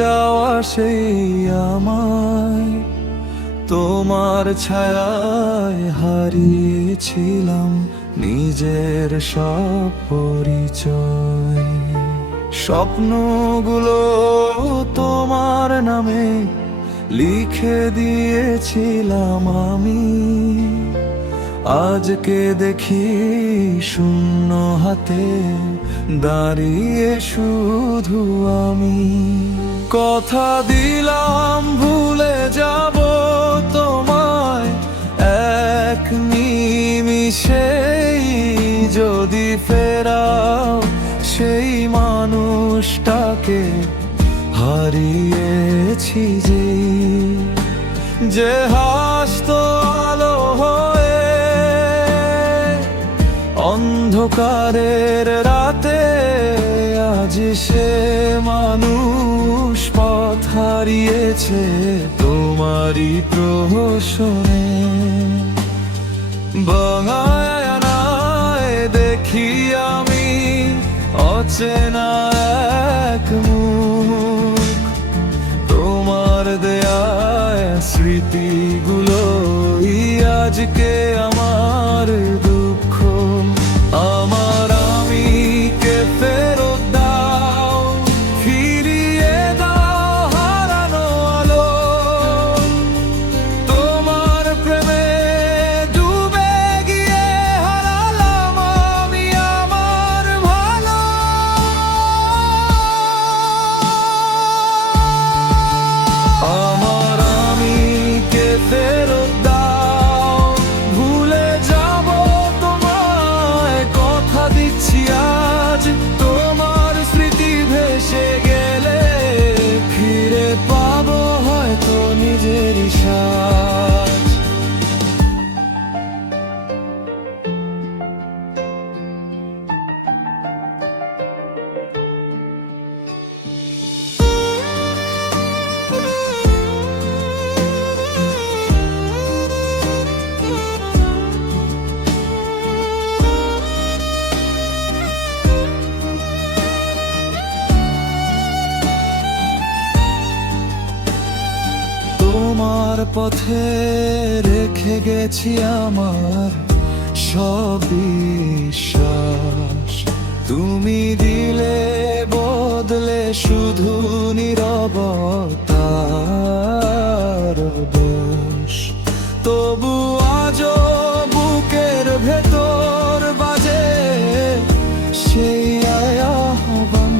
যাওয়া সেই আমায় তোমার ছায়ায় হারিয়েছিলাম নিজের সব পরিচয়। স্বপ্নগুলো তোমার নামে লিখে দিয়েছিলাম আমি, আজকে দেখি শূন্য হাতে দাঁড়িয়ে শুধু আমি। কথা দিলাম ভুলে যাব তোমায় এক নিমিষেই, যদি ফেরাও সেই মানুষটাকে হারিয়েছি যে হাসতো আলো হয়ে অন্ধকারের রাতে। আজ সে মানুষ পথ হারিয়েছে তোমারই প্রহসনে। বাঙায় দেখি আমি অচেনা এক মুখ, তোমার দেয়ায় স্মৃতিগুলোই আজকে আমার দুঃখ। আমার আমিকে ফেরত দাও, ফিরিয়ে দাও হারানো আলো। তোমার প্রেমে ডুবে গিয়ে হারালাম আমি আমার ভালো। আমার আমিকে ফেরত দাও, ভুলে যাব তোমায় কথা দিচ্ছি আজ। তোমার স্মৃতি ভেসে গেলে ফিরে পাবো হয়তো নিজেরই সাজ। তোমার পথে রেখে গেছি আমার সব বিশ্বাস, তুমি দিলে বদলে শুধু নীরবতার দোষ। তবু আজও বুকের ভেতর বাজে সেই আহ্বান,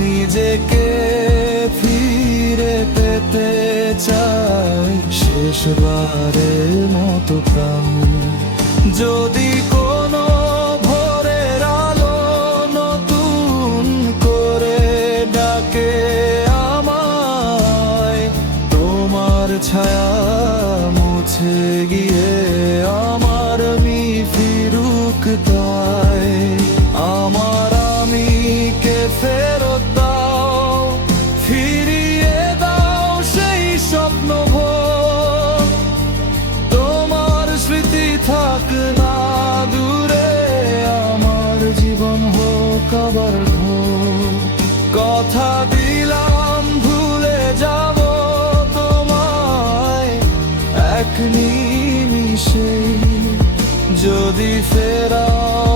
নিজেকে ফিরে পেতে চাই শেষবারের মতো প্রাণ। যদি কোনো ভোরের আলো নতুন করে ডাকে আমায়, তোমার ছায়া মুছে গিয়ে আমার আমি ফিরুক তাই। আমার আমিকে ফেরত দাও, ফিরিয়ে দাও সেই স্বপ্ন ভোর। তোমার স্মৃতি থাক না দূরে, আমার জীবন হোক আবার ঘোর। কথা দিলাম ভুলে যাব তোমায় এক নিমিষে, যদি ফেরাও